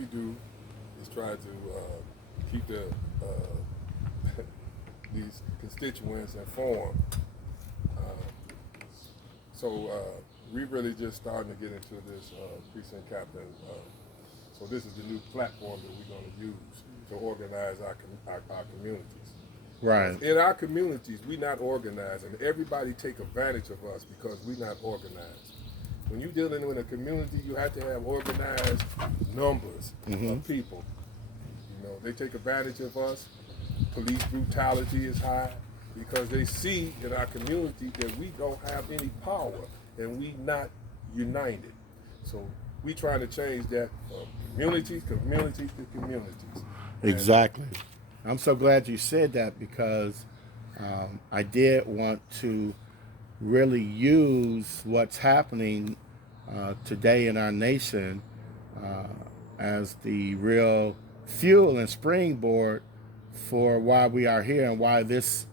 we do is try to keep these constituents informed. So we really just starting to get into this precinct captain. So this is the new platform that we're going to use to organize our communities. Right. In our communities, we're not organized, and everybody take advantage of us because we're not organized. When you're dealing with a community, you have to have organized numbers of people. You know, they take advantage of us. Police brutality is high because they see in our community that we don't have any power and we not united. So we trying to change that from community to communities. Exactly. I'm so glad you said that because I did want to really use what's happening today in our nation as the real fuel and springboard for why we are here and why this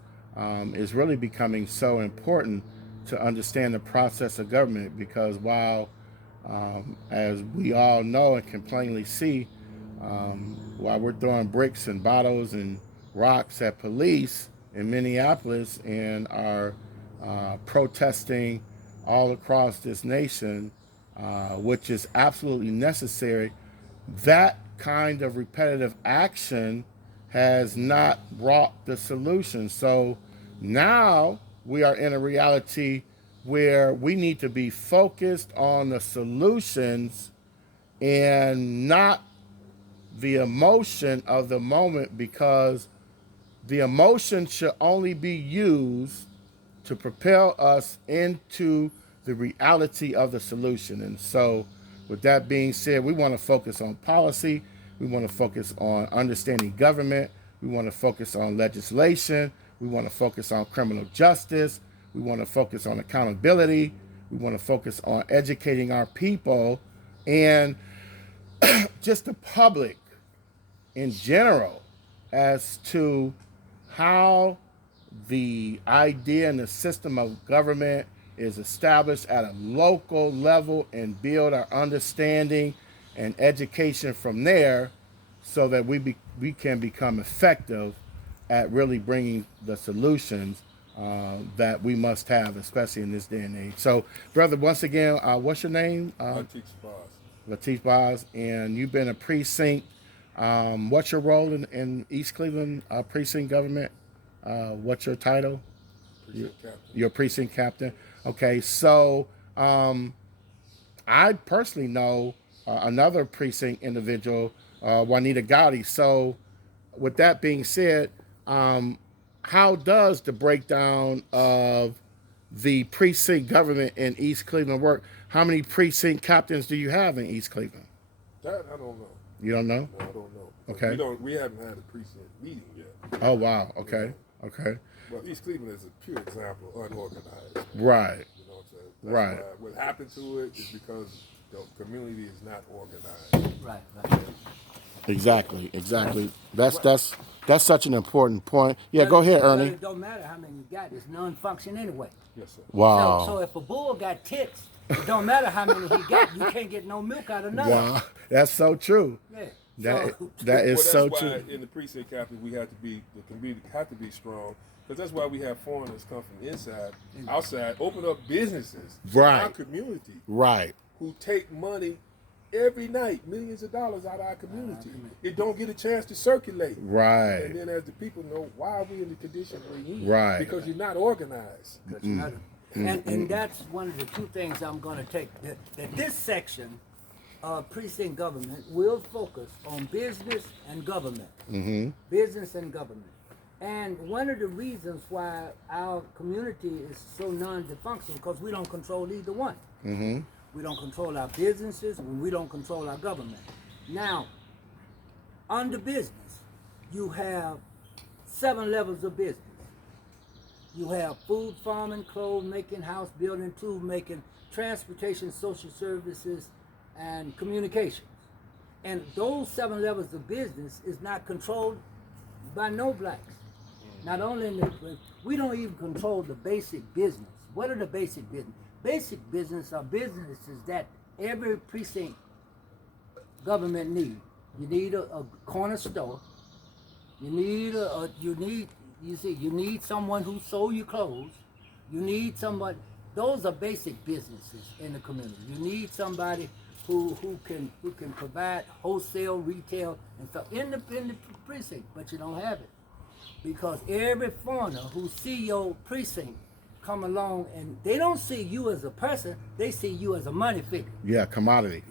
is really becoming so important to understand the process of government. Because while, as we all know and can plainly see, while we're throwing bricks and bottles and rocks at police in Minneapolis and are protesting all across this nation, which is absolutely necessary, that kind of repetitive action has not brought the solution. So now we are in a reality where we need to be focused on the solutions and not the emotion of the moment, because the emotion should only be used to propel us into the reality of the solution. And so with that being said, we want to focus on policy. We want to focus on understanding government. We want to focus on legislation. We want to focus on criminal justice. We want to focus on accountability. We want to focus on educating our people and just the public in general as to how the idea and the system of government is established at a local level, and build our understanding and education from there so that we can become effective at really bringing the solutions that we must have, especially in this day and age. So, brother, once again, what's your name? Lateek Shabazz, and you've been a precinct. What's your role in East Cleveland precinct government? What's your title? Precinct captain. You're precinct captain. Okay, so I personally know another precinct individual, Juanita Gotti. So with that being said, how does the breakdown of the precinct government in East Cleveland work? How many precinct captains do you have in East Cleveland? That I don't know. You don't know? No, I don't know. Okay. We haven't had a precinct meeting yet. Oh, wow. Okay. Okay. Well, East Cleveland is a pure example of unorganized. Right. You know what I'm saying? Right. What happened to it is because the community is not organized. Right. Exactly. That's such an important point. Yeah, go ahead, Well, Ernie. it don't matter how many you got. It's non-function anyway. Yes, sir. Wow. So if a bull got ticks, it don't matter how many he got. You can't get no milk out of none. Wow. That's so true. Yeah. That is that's so why true. in the precinct captain the community have to be strong, because that's why we have foreigners come from inside, outside, open up businesses in Right. our community Right. who take money every night, millions of dollars out of our community. It don't get a chance to circulate. Right. And then as the people know, why are we in the condition we're in? Right. Because you're not organized. And that's one of the two things I'm going to take. That this section of precinct government will focus on business and government. Business and government. And one of the reasons why our community is so non-dysfunctional, because we don't control either one. We don't control our businesses, and we don't control our government. Now, under business, you have 7 levels of business. You have food, farming, clothes making, house building, tool making, transportation, social services, and communications. And those 7 levels of business is not controlled by no blacks. Not only in the, we don't even control the basic business. What are the basic business? Basic business are businesses that every precinct government needs. You need a corner store. You need you need someone who sew your clothes. You need somebody. Those are basic businesses in the community. You need somebody who can provide wholesale, retail, and stuff in the precinct, but you don't have it because every foreigner who see your precinct come along and they don't see you as a person, they see you as a money figure. Yeah, commodity.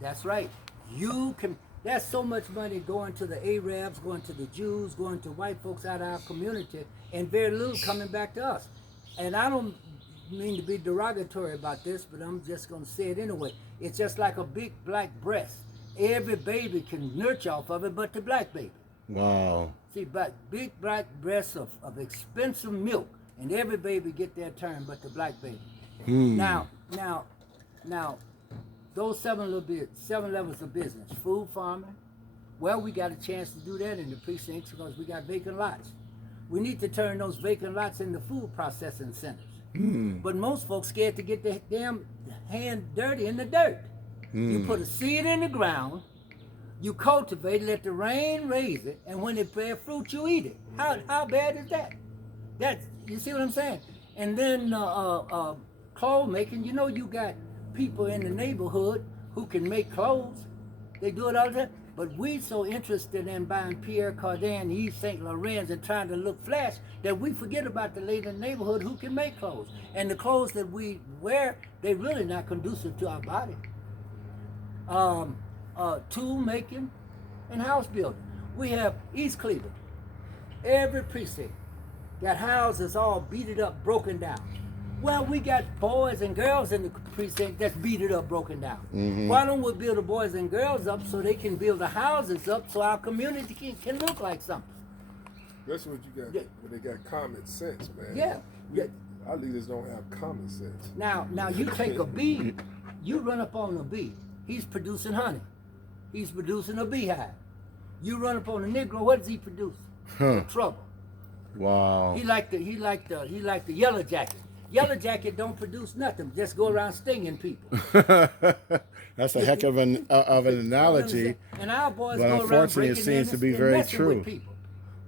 That's right. You can. There's so much money going to the Arabs, going to the Jews, going to white folks out of our community, and very little coming back to us. And I don't mean to be derogatory about this, but I'm just going to say it anyway. It's just like a big black breast. Every baby can nurture off of it, but the black baby. Wow. See, but big black breasts of expensive milk, and every baby get their turn, but the black baby. Now, those seven levels of business, food, farming. Well, we got a chance to do that in the precincts because we got vacant lots. We need to turn those vacant lots into food processing centers. But most folks scared to get their damn hand dirty in the dirt. You put a seed in the ground, you cultivate it, let the rain raise it, and when it bears fruit, you eat it. How bad is that? You see what I'm saying? And then clothes making. You know, you got people in the neighborhood who can make clothes. They do it all the time. But we so interested in buying Pierre Cardin, Yves Saint Laurent, and trying to look flash that we forget about the lady in the neighborhood who can make clothes. And the clothes that we wear, they're really not conducive to our body. Tool making and house building. We have East Cleveland. Every precinct got houses all beated up, broken down. Well, we got boys and girls in the precinct that's beat up, broken down. Why don't we build the boys and girls up so they can build the houses up so our community can look like something? That's what you got. When they got common sense, man. Yeah. Our leaders don't have common sense. Now you take a bee, you run up on a bee. He's producing honey. He's producing a beehive. You run up on a Negro. What does he produce? Trouble. Wow. He like the yellow jacket. Yellow jacket don't produce nothing. Just go around stinging people. That's a heck of an analogy. And our boys but go around unfortunately, it breaking seems in to be and very messing true. with people.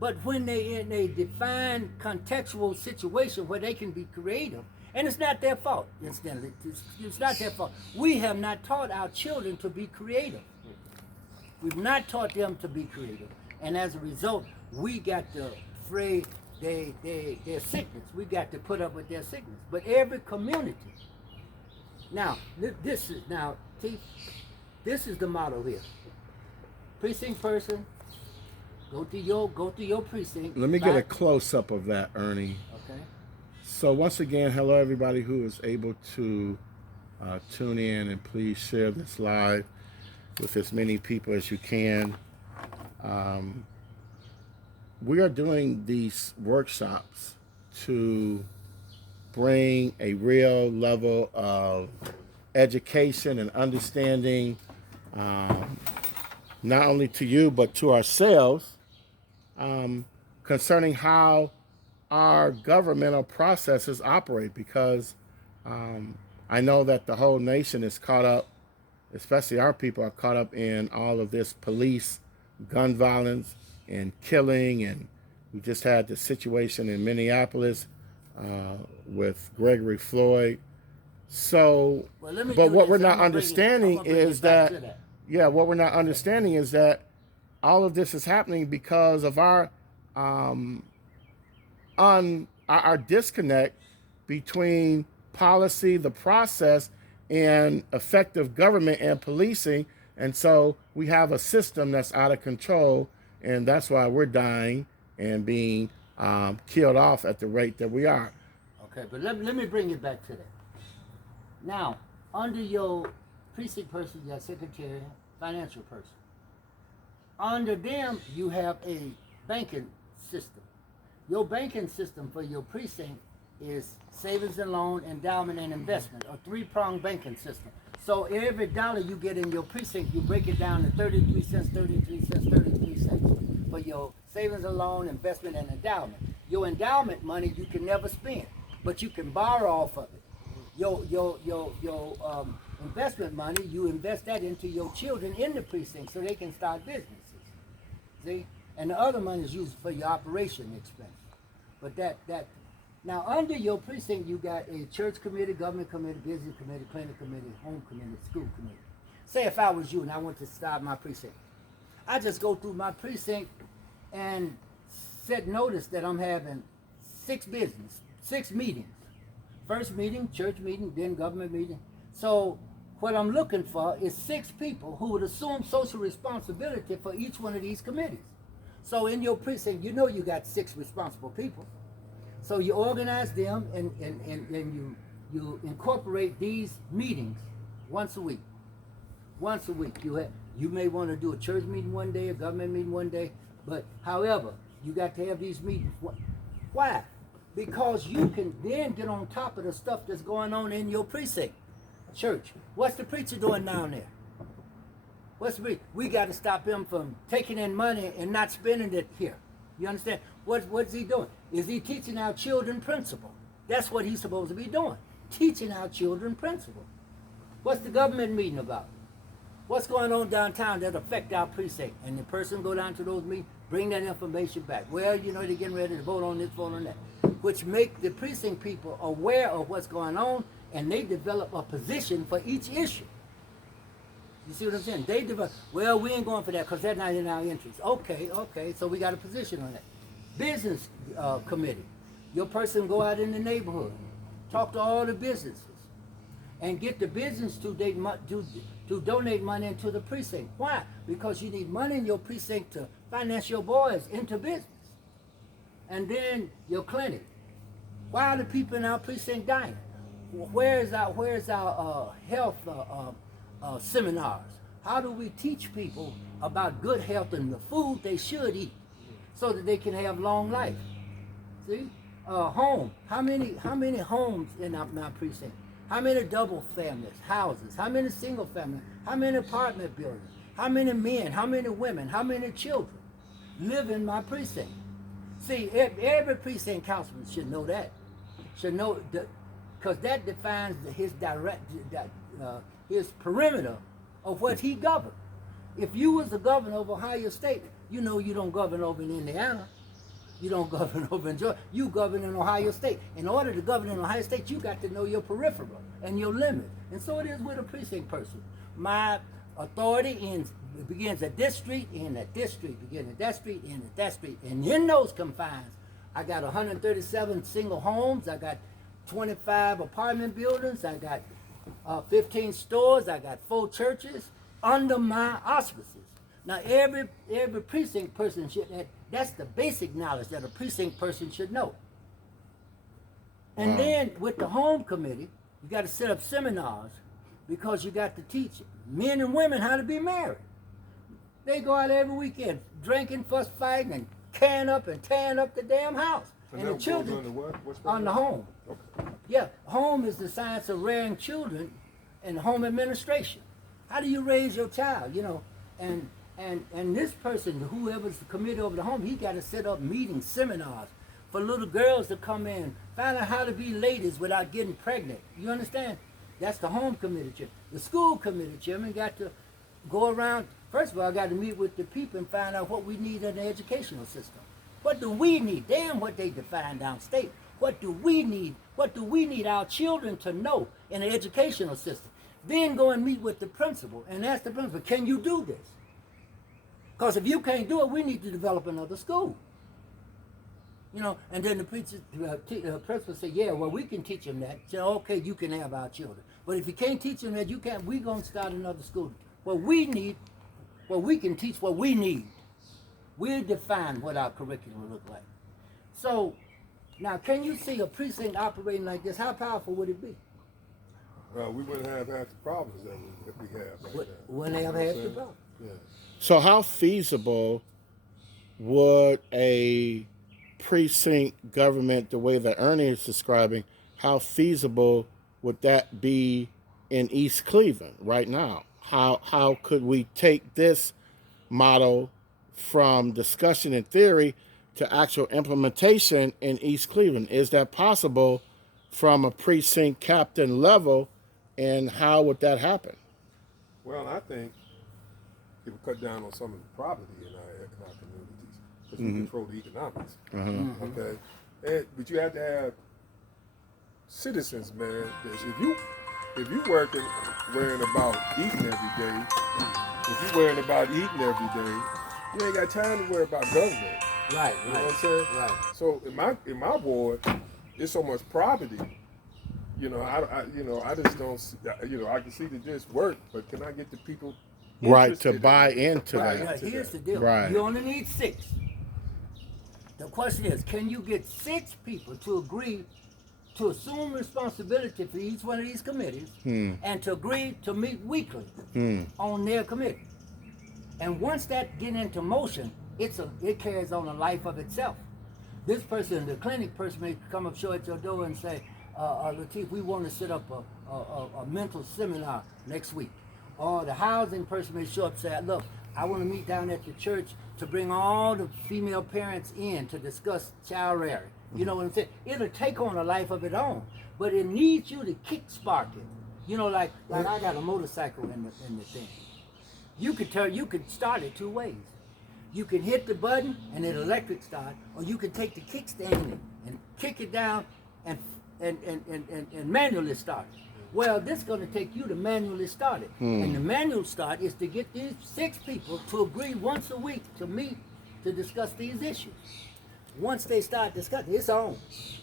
But when they in a defined contextual situation where they can be creative, and it's not their fault, incidentally. It's not their fault. We have not taught our children to be creative. We've not taught them to be creative. And as a result, we got to fray their sickness. We got to put up with their sickness. But every community. Now, this is the motto here. Precinct person, go to your precinct. Let me get a close up of that, Ernie. Okay. So once again, hello everybody who is able to tune in, and please share this live with as many people as you can. We are doing these workshops to bring a real level of education and understanding, not only to you, but to ourselves, concerning how our governmental processes operate, because I know that the whole nation is caught up, especially our people are caught up in all of this police gun violence and killing, and we just had the situation in Minneapolis with Gregory Floyd. So, but what we're not understanding is that, what we're not understanding is that all of this is happening because of our disconnect between policy, the process, and effective government and policing. And so we have a system that's out of control, and that's why we're dying and being killed off at the rate that we are. Okay, but let me bring it back to that. Now, under your precinct person, your secretary, financial person, under them you have a banking system. Your banking system for your precinct is savings and loan, endowment, and investment, a three-pronged banking system. So every dollar you get in your precinct, you break it down to 33 cents, 33 cents, 33 cents for your savings and loan, investment, and endowment. Your endowment money you can never spend, but you can borrow off of it. Your investment money, you invest that into your children in the precinct so they can start businesses. See? And the other money is used for your operation expense. But now under your precinct, you got a church committee, government committee, business committee, clinic committee, home committee, school committee. Say if I was you and I want to start my precinct, I just go through my precinct and set notice that I'm having 6 meetings. First meeting, church meeting, then government meeting. So what I'm looking for is 6 people who would assume social responsibility for each one of these committees. So in your precinct, you know you got 6 responsible people. So you organize them and you incorporate these meetings once a week. Once a week. You may want to do a church meeting one day, a government meeting one day, but however, you got to have these meetings. Why? Because you can then get on top of the stuff that's going on in your precinct. Church. What's the preacher doing down there? We got to stop him from taking in money and not spending it here. You understand? What's he doing? Is he teaching our children principle? That's what he's supposed to be doing. Teaching our children principle. What's the government meeting about? What's going on downtown that affect our precinct? And the person go down to those meetings, bring that information back. Well, you know, they're getting ready to vote on this, vote on that. Which make the precinct people aware of what's going on, and they develop a position for each issue. You see what I'm saying? They develop, well, we ain't going for that because that's not in our interest. Okay, so we got a position on that. Business committee. Your person go out in the neighborhood, talk to all the businesses, and get the business to donate money into the precinct. Why? Because you need money in your precinct to finance your boys into business. And then your clinic. Why are the people in our precinct dying? Where's our health seminars? How do we teach people about good health and the food they should eat so that they can have long life? See? Home. How many homes in our precinct? How many double families, houses? How many single families? How many apartment buildings? How many men? How many women? How many children live in my precinct? See, every precinct councilman should know that. Should know that, because that defines his perimeter of what he governed. If you was the governor of Ohio State, you know you don't govern over in Indiana. You don't govern over in Georgia. You govern in Ohio State. In order to govern in Ohio State, you got to know your peripheral and your limit. And so it is with a precinct person. My authority begins at this street, ends at this street, begins at that street, ends at that street. And in those confines, I got 137 single homes. I got 25 apartment buildings. I got 15 stores. I got 4 churches under my auspices. Now, every precinct person should, that's the basic knowledge that a precinct person should know. And then with the home committee, you got to set up seminars because you got to teach men and women how to be married. They go out every weekend drinking, fuss fighting, and tearing up the damn house. And the children on the home. Okay. Yeah, home is the science of rearing children and home administration. How do you raise your child? You know, and this person, whoever's the committee over the home, he got to set up meetings, seminars for little girls to come in, find out how to be ladies without getting pregnant. You understand? That's the home committee chairman. The school committee chairman got to go around. First of all, I got to meet with the people and find out what we need in the educational system. What do we need? Damn what they define downstate. What do we need? What do we need our children to know in the educational system? Then go and meet with the principal and ask the principal, can you do this? Because if you can't do it, we need to develop another school. You know, and then the principal say, yeah, well, we can teach them that. Say, okay, you can have our children. But if you can't teach them that, you can't, we're going to start another school. What we need, we can teach what we need. We'll define what our curriculum will look like. So, now, can you see a precinct operating like this? How powerful would it be? We wouldn't have half the problems that we have right now. Wouldn't they have half the problems? Yeah. So how feasible would a precinct government, the way that Earnest is describing, how feasible would that be in East Cleveland right now? How could we take this model from discussion and theory to actual implementation in East Cleveland? Is that possible from a precinct captain level and how would that happen? Well, I think it would cut down on some of the property in our communities because we control the economics. Okay, but you have to have citizens, man. If you worrying about eating every day, if you worrying about eating every day, you ain't got time to worry about government. Right, You know what I'm saying? right. So in my ward, there's so much property. I just don't. I can see that this work, but can I get the people Right, to interested buy in into Right, that. now, here's the deal. Right. You only need 6. The question is, can you get 6 people to agree to assume responsibility for each one of these committees and to agree to meet weekly on their committee? And once that get into motion, it carries on a life of itself. This person, the clinic person, may come up show at your door and say, Lateek, we want to set up a mental seminar next week. Or the housing person may show up and say, look, I want to meet down at the church to bring all the female parents in to discuss child rearing. You know what I'm saying? It'll take on a life of its own, but it needs you to kickstart it. You know, like I got a motorcycle in the thing. You could start it 2 ways. You can hit the button and it electric start, or you can take the kickstand and kick it down and manually start it. Well, this is going to take you to manually start it. And the manual start is to get these 6 people to agree once a week to meet to discuss these issues. Once they start discussing, it's on.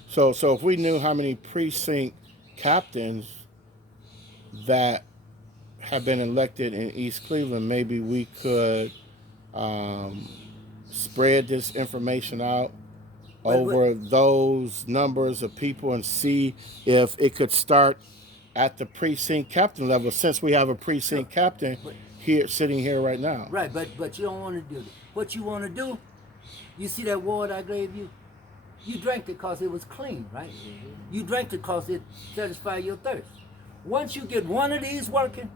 So if we knew how many precinct captains that have been elected in East Cleveland, maybe we could spread this information out over those numbers of people and see if it could start at the precinct captain level, since we have a precinct captain here sitting here right now. Right, but you don't want to do that. What you want to do, you see that word I gave you? You drank it because it was clean, right? You drank it because it satisfied your thirst. Once you get one of these working,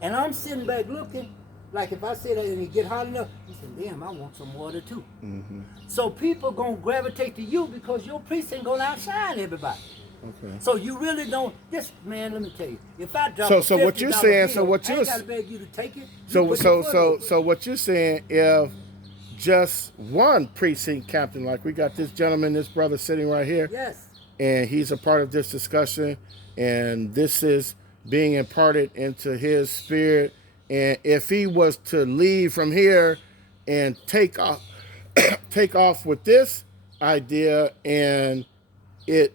and I'm sitting back looking, like if I say that and it get hot enough, you say, damn, I want some water too. So people gonna gravitate to you because your precinct gonna outshine everybody. Okay. So you really don't. This man, let me tell you, if I drop So what you're saying? So what I you're ain't gotta beg you to take it. so You put your foot over it. so what you're saying? If just one precinct captain, like we got this gentleman, this brother sitting right here, Yes. and he's a part of this discussion, and this is being imparted into his spirit. And if he was to leave from here and take off with this idea, and it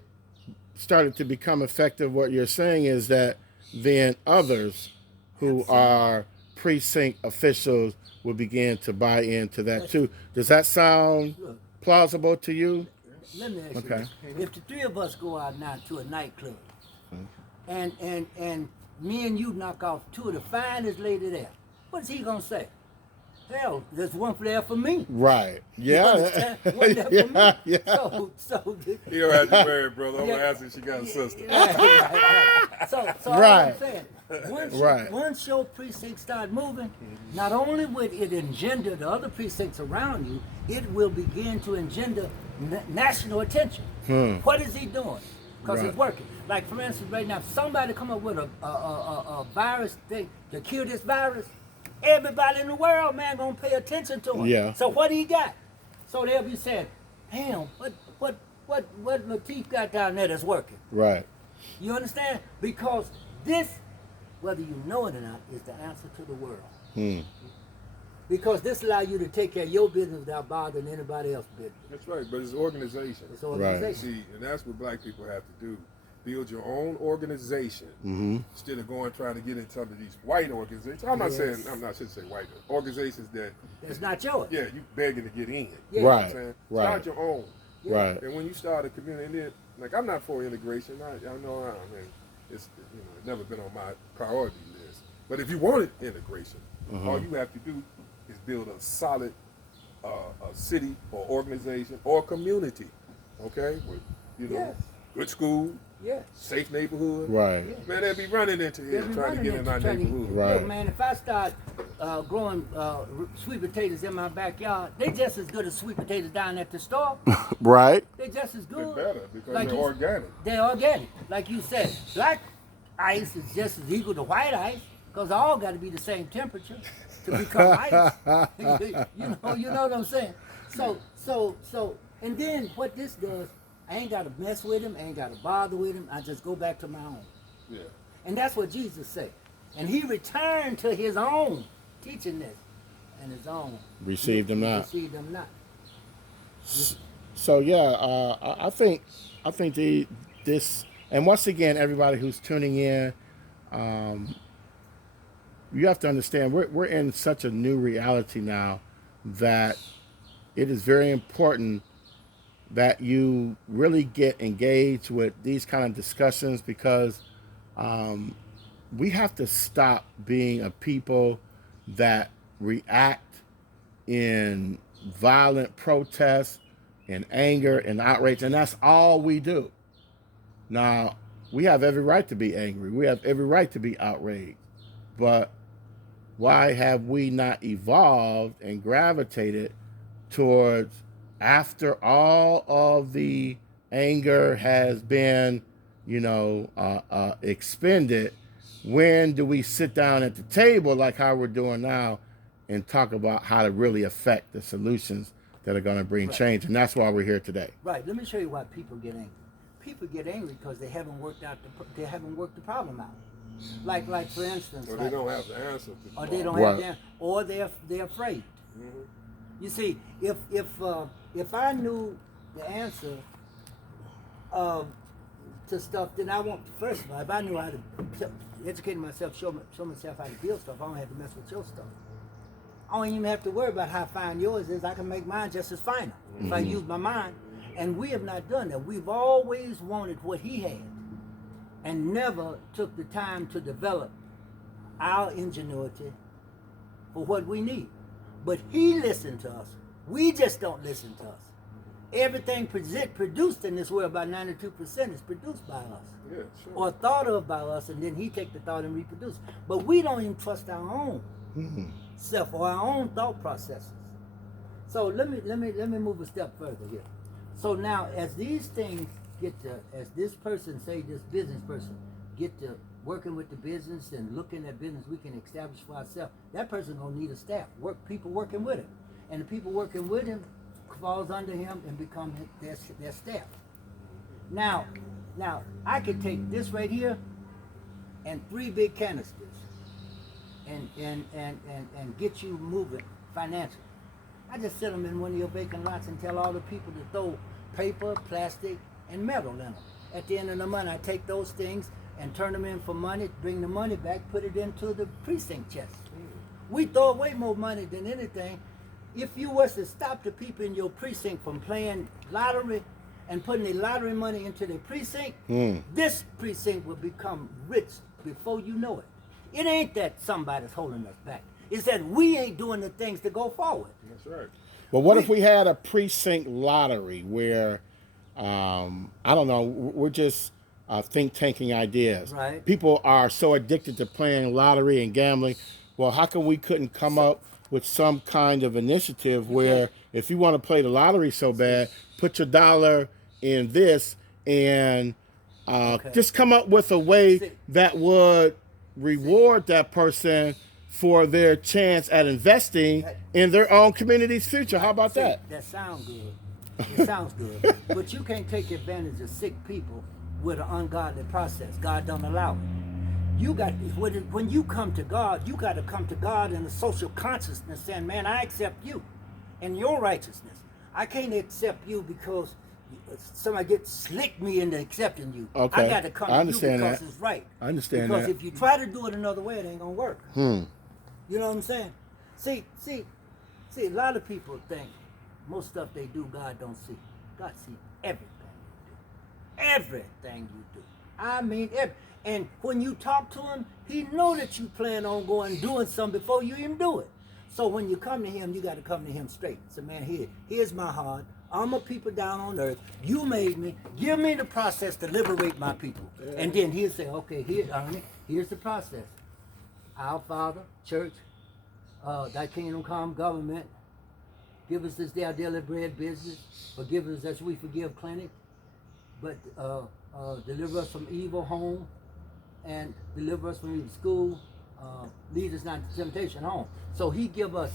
started to become effective, what you're saying is that then others who are precinct officials will begin to buy into that too. Does that sound plausible to you? Let me ask Okay. you this. If the 3 of us go out now to a nightclub, and me and you knock off 2 of the finest ladies there, what's he gonna say? Hell, there's one there for me. Right. You Yeah. understand? One there for me. Yeah. So You don't have to worry, brother. I'm gonna ask if she got a sister. right. So all Right. I'm saying, Right. once your precinct start moving, not only will it engender the other precincts around you, it will begin to engender national attention. What is he doing? Because Right. it's working. Like for instance, right now, somebody come up with a virus thing to cure this virus. Everybody in the world, man, gonna pay attention to him. Yeah. So what he got? So they'll be saying, damn, what Lateek got down there that's working? Right. You understand? Because this, whether you know it or not, is the answer to the world. Because this allows you to take care of your business without bothering anybody else's business. That's right, but it's organization. It's organization. See, and that's what black people have to do. Build your own organization instead of going trying to get in some of these white organizations. I'm not saying, I shouldn't say white organizations that It's not yours. yeah, you begging to get in. Yeah. You know what I'm Right. saying? Right. Start your own. Right. And when you start a community, and then, like I'm not for integration. I know. I mean, it's it's never been on my priority list. But if you wanted integration, all you have to do is build a solid a city or organization or community. Okay, with Yes. good school, Yeah. safe neighborhood. Right. Man, they'll be running into here They'll be trying to running get in into our trying to- neighborhood. Right. Look, man, if I start growing sweet potatoes in my backyard, they just as good as sweet potatoes down at the store. Right. They're just as They're good. better because Like they're you- organic. They're organic, like you said. Black ice is just as equal to white ice, because all got to be the same temperature to become ice. you know what I'm saying? So, and then what this does, I ain't got to mess with him, I ain't got to bother with him. I just go back to my own. Yeah. And that's what Jesus said. And he returned to his own, teaching this, and his own Received them not. Received them not. So yeah, I think this, and once again, everybody who's tuning in, you have to understand we're in such a new reality now that it is very important that you really get engaged with these kind of discussions, because we have to stop being a people that react in violent protests and anger and outrage, and that's all we do. Now, we have every right to be angry. We have every right to be outraged. But why have we not evolved and gravitated towards, after all of the anger has been, expended, when do we sit down at the table like how we're doing now and talk about how to really affect the solutions that are going to bring change? And that's why we're here today. Right. Let me show you why people get angry. People get angry because they haven't worked the problem out. Like for instance, Or they don't have the answer. Or they don't have the answer, or they're afraid. Mm-hmm. You see, if I knew the answer to stuff, then I want, first of all, if I knew how to educate myself, show myself how to build stuff, I don't have to mess with your stuff. I don't even have to worry about how fine yours is. I can make mine just as finer if I use my mind. And we have not done that. We've always wanted what he had and never took the time to develop our ingenuity for what we need. But he listened to us. We just don't listen to us. Everything produced in this world, about 92%, is produced by us. Yeah, sure. Or thought of by us, and then he take the thought and reproduce. But we don't even trust our own self or our own thought processes. So let me move a step further here. So now, as these things as this person, say this business person, get to working with the business and looking at business we can establish for ourselves, that person gonna need a staff, people working with him, and the people working with him falls under him and become their staff. Now, I could take this right here and 3 big canisters and get you moving financially. I just set them in one of your vacant lots and tell all the people to throw paper, plastic, and metal in them. At the end of the month, I take those things and turn them in for money, bring the money back, put it into the precinct chest. We throw away more money than anything. If you was to stop the people in your precinct from playing lottery and putting the lottery money into their precinct, this precinct will become rich before you know it. It ain't that somebody's holding us back. It's that we ain't doing the things to go forward. That's right. Well, what if we had a precinct lottery where, I don't know, we're just think tanking ideas. Right. People are so addicted to playing lottery and gambling. Well, how come we couldn't come up with some kind of initiative where if you want to play the lottery so bad, put your dollar in this and just come up with a way that would reward that person for their chance at investing in their own community's future. How about that? That sounds good. It sounds good. But you can't take advantage of sick people with an ungodly process. God don't allow it. You got, when you come to God, you got to come to God in a social consciousness saying, man, I accept you and your righteousness. I can't accept you because somebody slicked me into accepting you. Okay. I got to come to you because it's right. I understand because that. if you try to do it another way, it ain't going to work. You know what I'm saying? See, a lot of people think most stuff they do, God don't see. God sees everything you do. Everything you do. I mean, and when you talk to him, he know that you plan on going and doing something before you even do it. So when you come to him, you got to come to him straight. So man, here's my heart. I'm a people down on earth. You made me. Give me the process to liberate my people. And then he'll say, okay, here's the process. Our Father, church, thy kingdom come, government. Give us this day our daily bread, business. Forgive us as we forgive clinic. But deliver us from evil, home. and deliver us from evil. School, lead us not to temptation, home. So he give us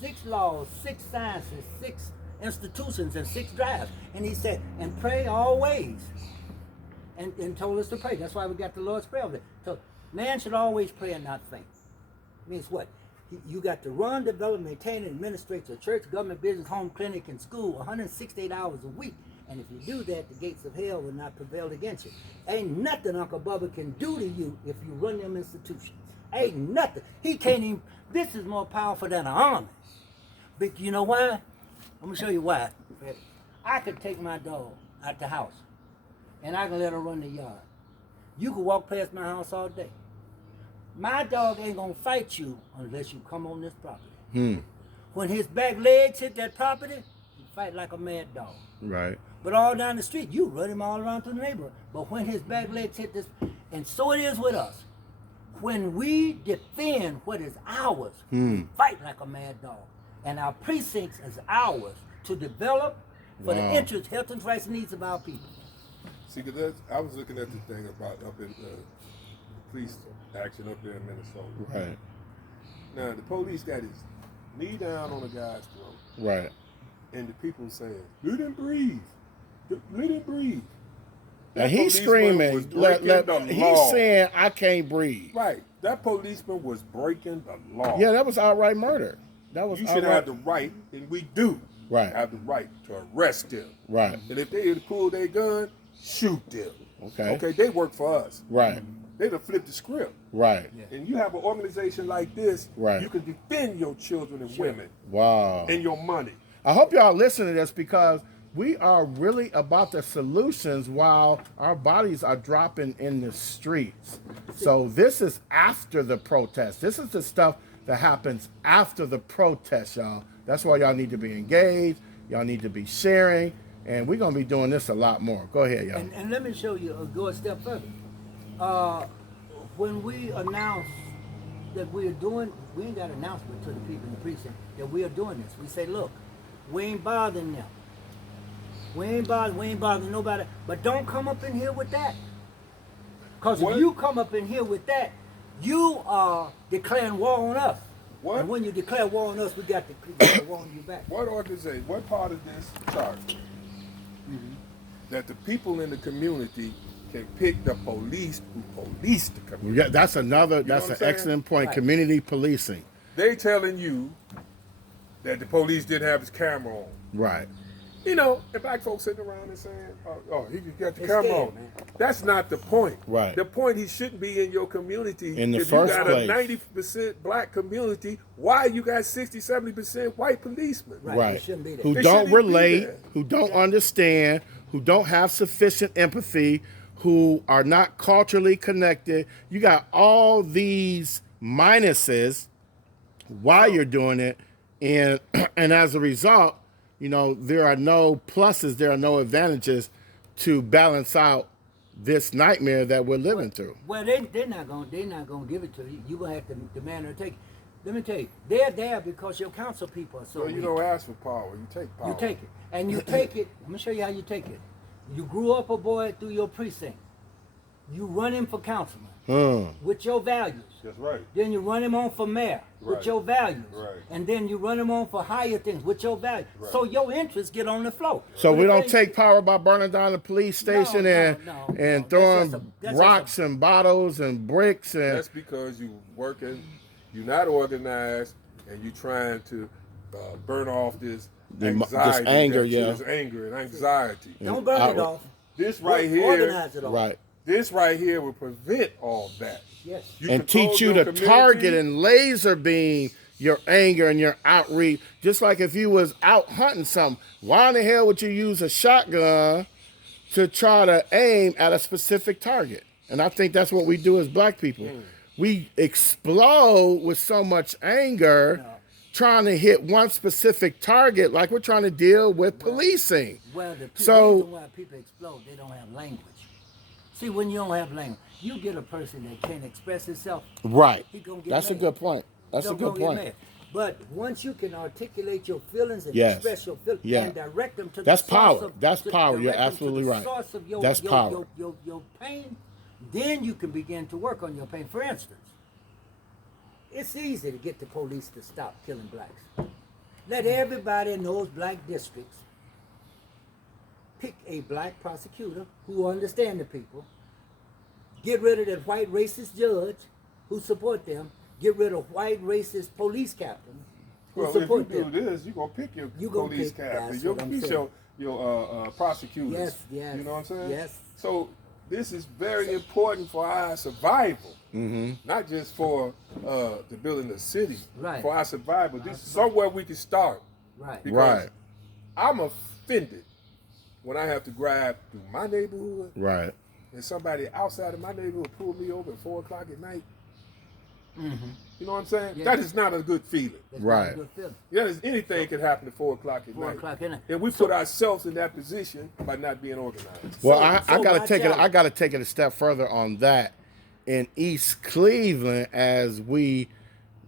6 laws, 6 sciences, 6 institutions, and 6 drives. And he said, and pray always. And told us to pray. That's why we got the Lord's Prayer over there. So man should always pray and not faint. Means what? You got to run, develop, maintain, and administrate your church, government, business, home, clinic, and school 168 hours a week. And if you do that, the gates of hell will not prevail against you. Ain't nothing Uncle Bubba can do to you if you run them institutions. Ain't nothing. He can't even. This is more powerful than an army. But you know why? I'm going to show you why. I could take my dog out the house, and I can let her run the yard. You can walk past my house all day. My dog ain't gonna fight you unless you come on this property. When his back legs hit that property, he fight like a mad dog. Right. But all down the street, you run him all around through the neighborhood. But when his back legs hit this, and so it is with us. When we defend what is ours, we fight like a mad dog. And our precincts is ours to develop for the interest, health, and rights and needs of our people. See, because I was looking at the thing about up in police action up there in Minnesota. Right. Now, the police got his knee down on a guy's throat. Right. And the people saying, let him breathe. Let him breathe. And That he's policeman was screaming, breaking the he's law. saying, I can't breathe. Right. That policeman was breaking the law. Yeah, that was outright murder. That was You should have the right, and we do have the right to arrest them. Right. And if they had pulled their gun, shoot them. Okay. Okay, they work for us. Right. They'd have flipped the script. Right. And you have an organization like this, Right. you can defend your children and women Wow. and your money. I hope y'all listen to this because we are really about the solutions while our bodies are dropping in the streets. So this is after the protest. This is the stuff that happens after the protest, y'all. That's why y'all need to be engaged. Y'all need to be sharing. And we're going to be doing this a lot more. Go ahead, y'all. And let me show you, go a step further. When we announce that we are doing, we ain't got an announcement to the people in the precinct that we are doing this. We say, look, we ain't bothering them. We ain't bothering nobody. But don't come up in here with that. Because if you come up in here with that, you are declaring war on us. What? And when you declare war on us, we got to declare war on you back. What organization, what part of this chart that the people in the community can pick the police who police the community? Yeah, that's know what I'm an saying? excellent point. Right. Community policing. They telling you that the police didn't have his camera on. Right. You know, and black folks sitting around and saying, oh, he got the They're camera scared, on. man. That's not the point. Right. The point, he shouldn't be in your community. In the if first you got place. a 90% black community, why you got 60, 70% white policemen? Right. Right. They shouldn't be there. Who They don't shouldn't be relate, there. who don't understand, who don't have sufficient empathy, who are not culturally connected. You got all these minuses why you're doing it, and as a result, you know, there are no pluses, there are no advantages to balance out this nightmare that we're living through. Well, they're not gonna give it to you. You're gonna have to demand or take it. Let me tell you, they're there because your council people are so So you weak. don't ask for power, you take power. You take it. And you take it, let me show you how you take it. You grew up a boy through your precinct. You run him for councilman with your values. That's right. Then you run him on for mayor with Right. your values. Right. And then you run him on for higher things with your values. Right. So your interests get on the floor. So But we if don't they- take power by burning down the police station and no. throwing That's just rocks and bottles and bricks and That's because you working, you're not organized, and you trying to burn off this anxiety, anger, this anger and anxiety. Don't burn it off. This right Organize here, it off. right. this right here will prevent all that. Yes. You And control teach you your to community. target and laser beam your anger and your outreach. Just like if you was out hunting something, why in the hell would you use a shotgun to try to aim at a specific target? And I think that's what we do as black people. We explode with so much anger trying to hit one specific target like we're trying to deal with policing. Well, the So- reason why people explode, they don't have language. See, when you don't have language, you get a person that can't express himself. Right. He gonna get That's a mad. good point. That's a Don't good get point. mad. But once you can articulate your feelings and Yes. express your feelings Yeah. and direct them to That's the source power. of, That's to power. You're direct them to absolutely the right. source of your, That's your, power. Your pain, Then you can begin to work on your pain. For instance, it's easy to get the police to stop killing blacks. Let everybody in those black districts pick a black prosecutor who understands the people. Get rid of that white racist judge who support them. Get rid of white racist police captains who Well, if support you them. do this, you're gonna pick your You gonna police pick- captain. that's You'll what I'm pick saying. your prosecutors. Yes, yes. You know what I'm saying? Yes. So this is very important for our survival, not just for the building the city. Right. For our survival, this is somewhere we can start. Right. Because Right. I'm offended when I have to drive through my neighborhood Right. and somebody outside of my neighborhood pull me over at 4:00 at night. You know what I'm saying? Yeah. That is not a good feeling. That's Right. not a good feeling. Yeah, anything can happen at 4:00 at 4 night. o'clock at night. And we put ourselves in that position by not being organized. Well, So- I so gotta my take it. I challenge- gotta take it a step further on that. In East Cleveland, as we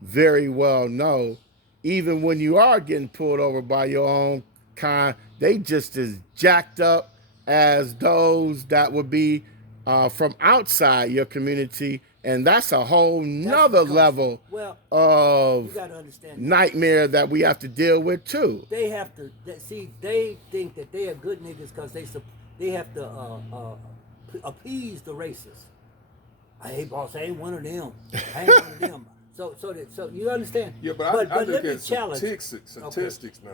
very well know, even when you are getting pulled over by your own kind, they just as jacked up as those that would be from outside your community, and that's a whole nother because- level Well, you of got to understand. nightmare that we have to deal with too. They have to see. They think that they are good niggas because they have to appease the racists. Hey, boss, I ain't one of them. I ain't one of them. So you understand? Yeah, but I let look me at challenge. statistics now.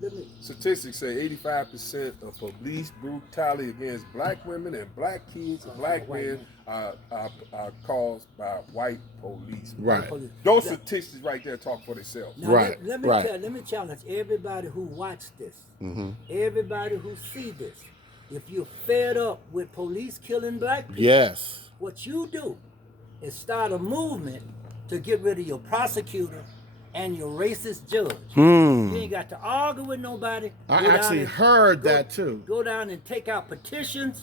Let me, Statistics say 85% of police brutality against black women and black kids and black white men are caused by white police. Right. police. Those statistics right there talk for themselves. Now, Right, Let me right. let me challenge everybody who watch this, Mm-hmm. everybody who see this. If you're fed up with police killing black people, Yes. what you do is start a movement to get rid of your prosecutor and your racist judge. You ain't got to argue with nobody. I Go down actually and- heard go- that too. Go down and take out petitions,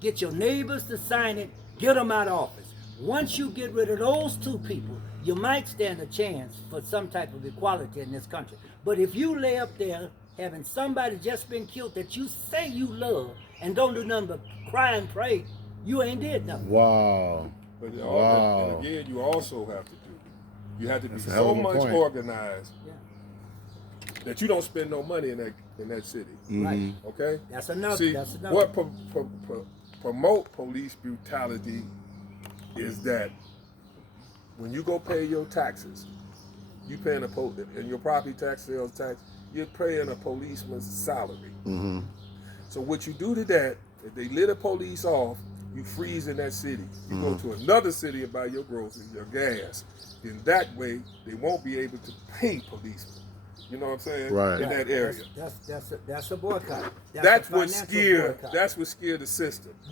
get your neighbors to sign it, get them out of office. Once you get rid of those two people, you might stand a chance for some type of equality in this country. But if you lay up there having somebody just been killed that you say you love and don't do nothing but cry and pray, you ain't did nothing. Wow. But Wow. and again, you also have to you have to be That's a hell so of a much point. organized Yeah. that you don't spend no money in that city. Right. Okay. That's enough. See, That's enough. what promote police brutality is that when you go pay your taxes, you paying and your property tax, sales tax, you're paying a policeman's salary. So what you do to that, if they let a police off, you freeze in that city. You go to another city and buy your groceries, your gas. In that way, they won't be able to pay policemen. You know what I'm saying? Right. In that area. That's a boycott. That's a what financial scared. boycott. That's what scared the system.